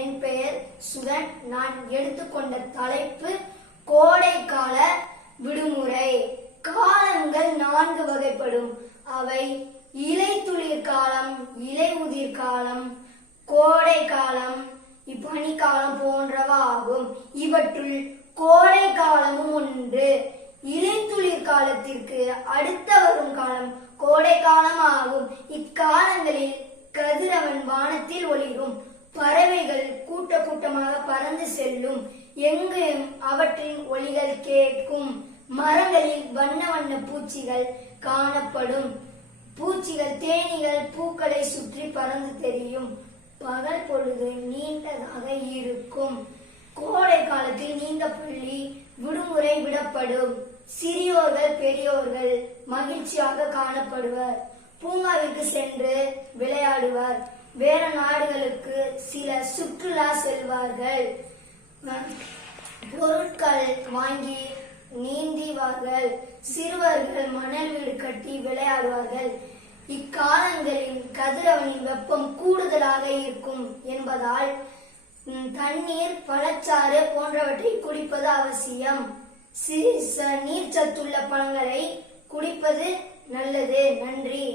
என் பெயர் சுதன். நான் எடுத்துக்கொண்ட தலைப்பு கோடைக்கால விடுமுறை. காலங்கள் 4 வகைப்படும். அவை இலைத்துளிர் காலம், இலை உதிர் காலம், கோடை காலம், பனிக்காலம் போன்றவை ஆகும். இவற்றுள் கோடை காலமும் ஒன்று. இலைத்துளிர் காலத்திற்கு அடுத்த வரும் காலம் கோடை காலம் ஆகும். இக்காலங்களில் கதிரவன் வானத்தில் ஒளிரும். பறவைகள் கூட்ட கூட்டமாக பறந்து செல்லும். எங்கும் அவற்றின் ஒலிகள் கேட்கும். மரங்களில் வண்ண வண்ண பூச்சிகள் காணப்படும். பூச்சிகள் தேனீகள் பூக்களை சுற்றி பறந்து தெரியும். பகல் பொழுது நீண்டதாக இருக்கும். கோடை காலத்தில் நீண்ட பள்ளி விடுமுறை விடப்படும். சிறியோர்கள் பெரியோர்கள் மகிழ்ச்சியாக காணப்படுவர். பூங்காவிற்கு சென்று விளையாடுவர். வேற நாடுகளுக்கு சில சுற்றுலா செல்வார்கள். பொருட்கள் வாங்கி நீந்திவார்கள். சிறுவர்கள் மணல் வீடு கட்டி விளையாடுவார்கள். இக்காலங்களில் கதிரவனின் வெப்பம் கூடுதலாக இருக்கும் என்பதால் தண்ணீர், பழச்சாறு போன்றவற்றை குடிப்பது அவசியம். நீர்ச்சத்துள்ள பழங்களை குடிப்பது நல்லது. நன்றி.